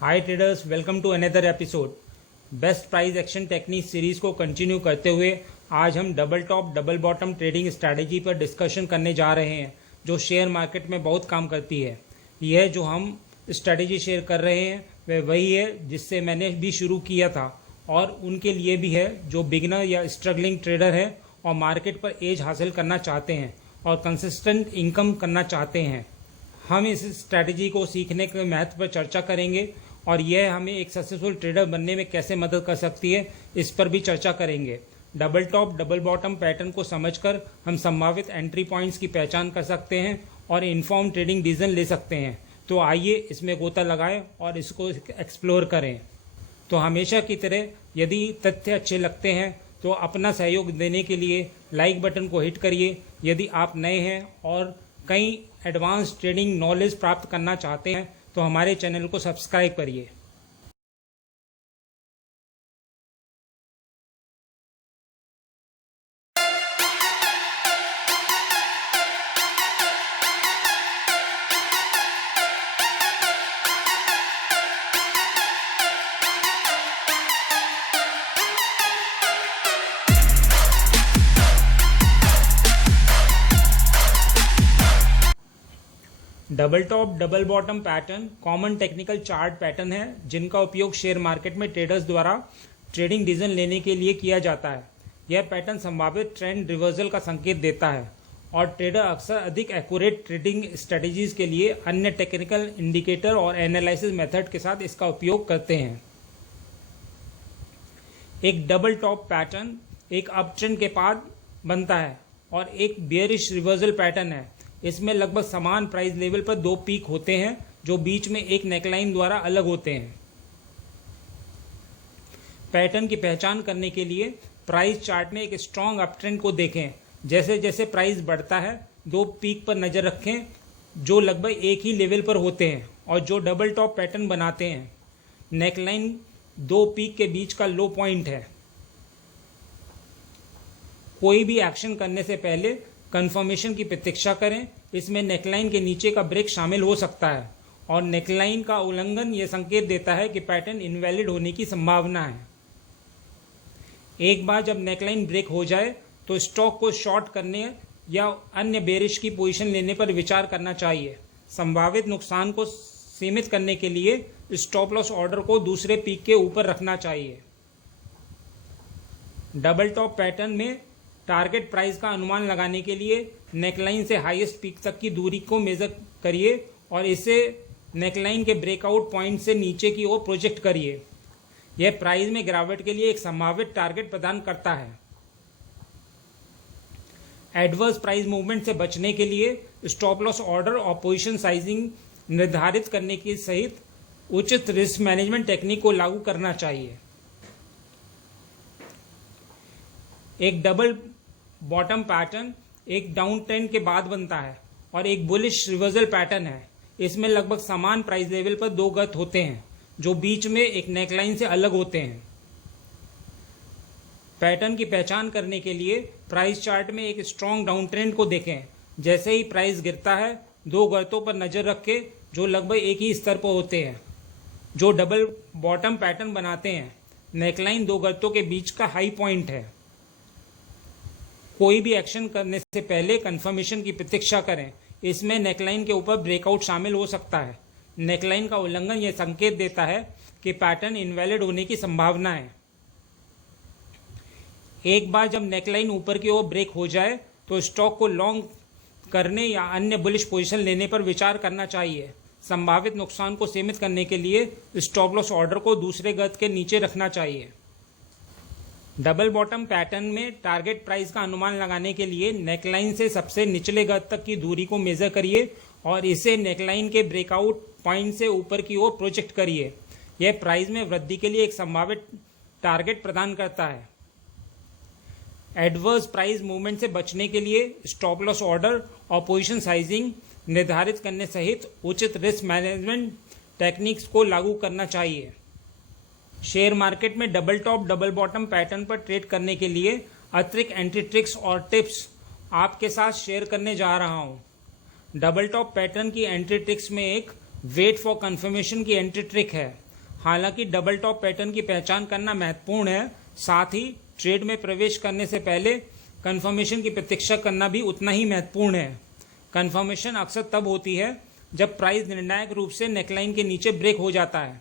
Hi traders, welcome to another episode. Best price action technique series को continue करते हुए आज हम double top double bottom trading strategy पर डिस्कशन करने जा रहे हैं, जो शेयर मार्केट में बहुत काम करती है। यह जो हम स्ट्रैटेजी शेयर कर रहे हैं वह वही है जिससे मैंने भी शुरू किया था, और उनके लिए भी है जो बिगिनर या स्ट्रगलिंग ट्रेडर है और मार्केट पर एज हासिल करना चाहते हैं और कंसिस्टेंट इनकम करना चाहते हैं। हम इस स्ट्रैटेजी को सीखने के महत्व पर चर्चा करेंगे और यह हमें एक सक्सेसफुल ट्रेडर बनने में कैसे मदद कर सकती है, इस पर भी चर्चा करेंगे। Double top double bottom pattern को समझकर हम संभावित एंट्री पॉइंट्स की पहचान कर सकते हैं और इन्फॉर्म ट्रेडिंग डिसीजन ले सकते हैं। तो आइए इसमें गोता लगाएं और इसको एक्सप्लोर करें। तो हमेशा की तरह यदि तथ्य अच्छे लगते हैं तो अपना सहयोग देने के लिए लाइक बटन को हिट करिए। यदि आप नए हैं और कई एडवांस ट्रेडिंग नॉलेज प्राप्त करना चाहते हैं तो हमारे चैनल को सब्सक्राइब करिए। Double top double bottom pattern common technical chart pattern है जिनका उपयोग शेयर मार्केट में ट्रेडर्स द्वारा ट्रेडिंग डिसीजन लेने के लिए किया जाता है। यह पैटर्न संभावित ट्रेंड रिवर्सल का संकेत देता है और ट्रेडर अक्सर अधिक एक्यूरेट ट्रेडिंग स्ट्रेटजीज के लिए अन्य टेक्निकल इंडिकेटर और एनालिसिस मेथड के साथ इसका उपयोग करते हैं। एक डबल टॉप पैटर्न एक अप ट्रेंड के बाद बनता है और एक बेयरिश रिवर्सल पैटर्न है। इसमें लगभग समान प्राइस लेवल पर दो पीक होते हैं जो बीच में एक नेकलाइन द्वारा अलग होते हैं। पैटर्न की पहचान करने के लिए प्राइस चार्ट में एक स्ट्रॉन्ग अप ट्रेंड को देखें। जैसे जैसे प्राइस बढ़ता है दो पीक पर नजर रखें जो लगभग एक ही लेवल पर होते हैं और जो डबल टॉप पैटर्न बनाते हैं। नेकलाइन दो पीक के बीच का लो पॉइंट है। कोई भी एक्शन करने से पहले कंफर्मेशन की प्रतीक्षा करें। इसमें नेकलाइन के नीचे का ब्रेक शामिल हो सकता है और नेकलाइन का उल्लंघन यह संकेत देता है कि पैटर्न इनवैलिड होने की संभावना है। एक बार जब नेकलाइन ब्रेक हो जाए तो स्टॉक को शॉर्ट करने या अन्य बेरिश की पोजीशन लेने पर विचार करना चाहिए। संभावित नुकसान को सीमित करने के लिए स्टॉप लॉस ऑर्डर को दूसरे पीक के ऊपर रखना चाहिए। डबल टॉप पैटर्न में टारगेट प्राइस का अनुमान लगाने के लिए नेकलाइन से हाईएस्ट पीक तक की दूरी को मेजर करिए और इसे नेकलाइन के ब्रेकआउट पॉइंट से नीचे की ओर प्रोजेक्ट करिए। यह प्राइस में गिरावट के लिए एक संभावित टारगेट प्रदान करता है। एडवर्स प्राइस मूवमेंट से बचने के लिए स्टॉप लॉस ऑर्डर और पोजीशन साइजिंग निर्धारित करने के सहित उचित रिस्क मैनेजमेंट टेक्निक को लागू करना चाहिए। एक डबल बॉटम पैटर्न एक डाउन ट्रेंड के बाद बनता है और एक बुलिश रिवर्सल पैटर्न है। इसमें लगभग समान प्राइस लेवल पर दो गत होते हैं जो बीच में एक नेकलाइन से अलग होते हैं। पैटर्न की पहचान करने के लिए प्राइस चार्ट में एक स्ट्रॉन्ग डाउन ट्रेंड को देखें। जैसे ही प्राइस गिरता है दो गर्तों पर नजर रखें जो लगभग एक ही स्तर पर होते हैं, जो डबल बॉटम पैटर्न बनाते हैं। नेकलाइन दो गर्तों के बीच का हाई पॉइंट है। कोई भी एक्शन करने से पहले कंफर्मेशन की प्रतीक्षा करें। इसमें नेकलाइन के ऊपर ब्रेकआउट शामिल हो सकता है। नेकलाइन का उल्लंघन यह संकेत देता है कि पैटर्न इनवैलिड होने की संभावना है। एक बार जब नेकलाइन ऊपर की ओर ब्रेक हो जाए तो स्टॉक को लॉन्ग करने या अन्य बुलिश पोजीशन लेने पर विचार करना चाहिए। संभावित नुकसान को सीमित करने के लिए स्टॉप लॉस ऑर्डर को दूसरे गत के नीचे रखना चाहिए। डबल बॉटम पैटर्न में टारगेट प्राइस का अनुमान लगाने के लिए नेकलाइन से सबसे निचले गत तक की दूरी को मेजर करिए और इसे नेकलाइन के ब्रेकआउट पॉइंट से ऊपर की ओर प्रोजेक्ट करिए। यह प्राइस में वृद्धि के लिए एक संभावित टारगेट प्रदान करता है। एडवर्स प्राइस मूवमेंट से बचने के लिए स्टॉप लॉस ऑर्डर और पोजीशन साइजिंग निर्धारित करने सहित उचित रिस्क मैनेजमेंट टेक्निक्स को लागू करना चाहिए। शेयर मार्केट में double top double bottom pattern पर ट्रेड करने के लिए अतिरिक्त एंट्री ट्रिक्स और टिप्स आपके साथ शेयर करने जा रहा हूं। डबल टॉप पैटर्न की एंट्री ट्रिक्स में एक वेट फॉर कंफर्मेशन की एंट्री ट्रिक है। हालांकि डबल टॉप पैटर्न की पहचान करना महत्वपूर्ण है, साथ ही ट्रेड में प्रवेश करने से पहले कंफर्मेशन की प्रतीक्षा करना भी उतना ही महत्वपूर्ण है। कंफर्मेशन अक्सर तब होती है जब प्राइस निर्णायक रूप से नेकलाइन के नीचे ब्रेक हो जाता है।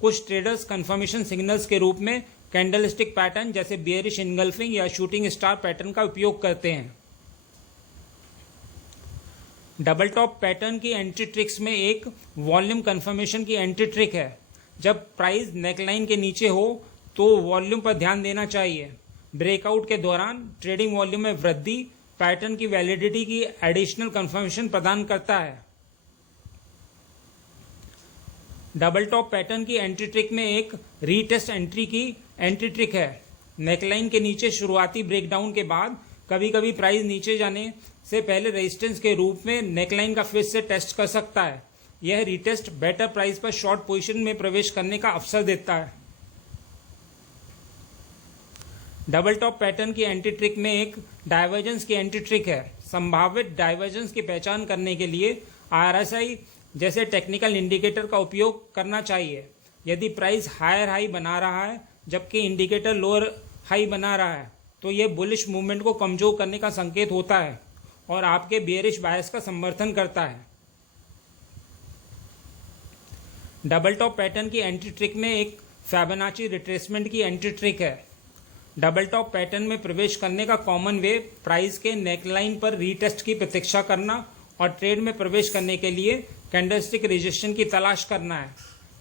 कुछ ट्रेडर्स कंफर्मेशन सिग्नल्स के रूप में कैंडलस्टिक पैटर्न जैसे बियरिश इनगल्फिंग या शूटिंग स्टार पैटर्न का उपयोग करते हैं। डबल टॉप पैटर्न की एंट्री ट्रिक्स में एक वॉल्यूम कंफर्मेशन की एंट्री ट्रिक है। जब प्राइस नेकलाइन के नीचे हो तो वॉल्यूम पर ध्यान देना चाहिए। ब्रेकआउट के दौरान ट्रेडिंग वॉल्यूम में वृद्धि पैटर्न की वैलिडिटी की एडिशनल कंफर्मेशन प्रदान करता है। डबल टॉप पैटर्न की एंट्री ट्रिक में एक रीटेस्ट एंट्री की एंट्री ट्रिक है। नेकलाइन के नीचे शुरुआती ब्रेकडाउन के बाद कभी कभी प्राइस नीचे जाने से पहले रेजिस्टेंस के रूप में नेकलाइन का फिर से टेस्ट कर सकता है। यह रीटेस्ट बेटर प्राइस पर शॉर्ट पोजीशन में प्रवेश करने का अवसर देता है। डबल टॉप पैटर्न की एंट्री ट्रिक में एक डाइवर्जेंस की एंट्री ट्रिक है। संभावित डाइवर्जेंस की पहचान करने के लिए RSI जैसे टेक्निकल इंडिकेटर का उपयोग करना चाहिए। यदि प्राइस हायर हाई बना रहा है जबकि इंडिकेटर लोअर हाई बना रहा है तो यह बुलिश मूवमेंट को कमजोर करने का संकेत होता है और आपके बियरिश बायस का समर्थन करता है। डबल टॉप पैटर्न की एंट्री ट्रिक में एक फिबोनाची रिट्रेसमेंट की एंट्री ट्रिक है। डबल टॉप पैटर्न में प्रवेश करने का कॉमन वे प्राइस के नेकलाइन पर रीटेस्ट की प्रतीक्षा करना और ट्रेड में प्रवेश करने के लिए कैंडलस्टिक रिजेक्शन की तलाश करना है।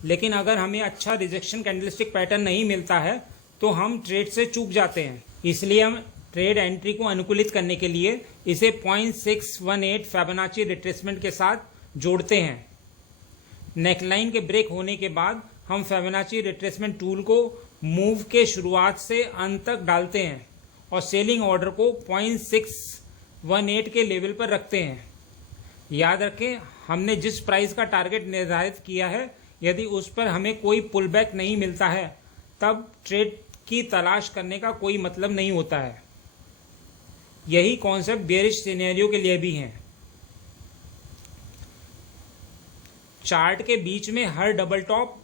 लेकिन अगर हमें अच्छा रिजेक्शन कैंडलस्टिक पैटर्न नहीं मिलता है तो हम ट्रेड से चूक जाते हैं। इसलिए हम ट्रेड एंट्री को अनुकूलित करने के लिए इसे 0.618 फिबोनाची रिट्रेसमेंट के साथ जोड़ते हैं। नेकलाइन के ब्रेक होने के बाद हम फिबोनाची रिट्रेसमेंट टूल को मूव के शुरुआत से अंत तक डालते हैं और सेलिंग ऑर्डर को 0.618 के लेवल पर रखते हैं। याद रखें, हमने जिस प्राइस का टारगेट निर्धारित किया है, यदि उस पर हमें कोई पुल बैक नहीं मिलता है तब ट्रेड की तलाश करने का कोई मतलब नहीं होता है। यही कॉन्सेप्ट बेयरिश सिनेरियो के लिए भी है। चार्ट के बीच में हर डबल टॉप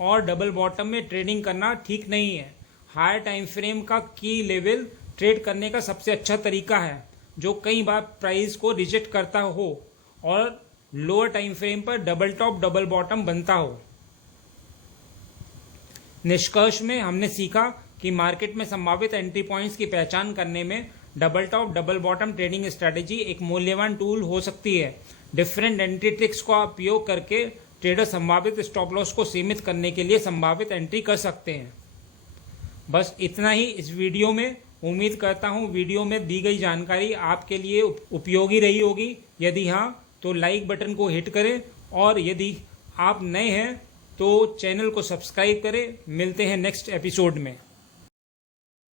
और डबल बॉटम में ट्रेडिंग करना ठीक नहीं है। हायर टाइम फ्रेम का की लेवल ट्रेड करने का सबसे अच्छा तरीका है जो कई बार प्राइस को रिजेक्ट करता हो और लोअर टाइम फ्रेम पर डबल टॉप डबल बॉटम बनता हो। निष्कर्ष में हमने सीखा कि मार्केट में संभावित एंट्री पॉइंट्स की पहचान करने में double top double bottom trading strategy एक मूल्यवान टूल हो सकती है। डिफरेंट एंट्री ट्रिक्स का उपयोग करके ट्रेडर संभावित स्टॉप लॉस को सीमित करने के लिए संभावित एंट्री कर सकते हैं। बस इतना ही इस वीडियो में। उम्मीद करता हूँ वीडियो में दी गई जानकारी आपके लिए उपयोगी रही होगी। यदि हाँ तो लाइक बटन को हिट करें और यदि आप नए हैं तो चैनल को सब्सक्राइब करें। मिलते हैं नेक्स्ट एपिसोड में।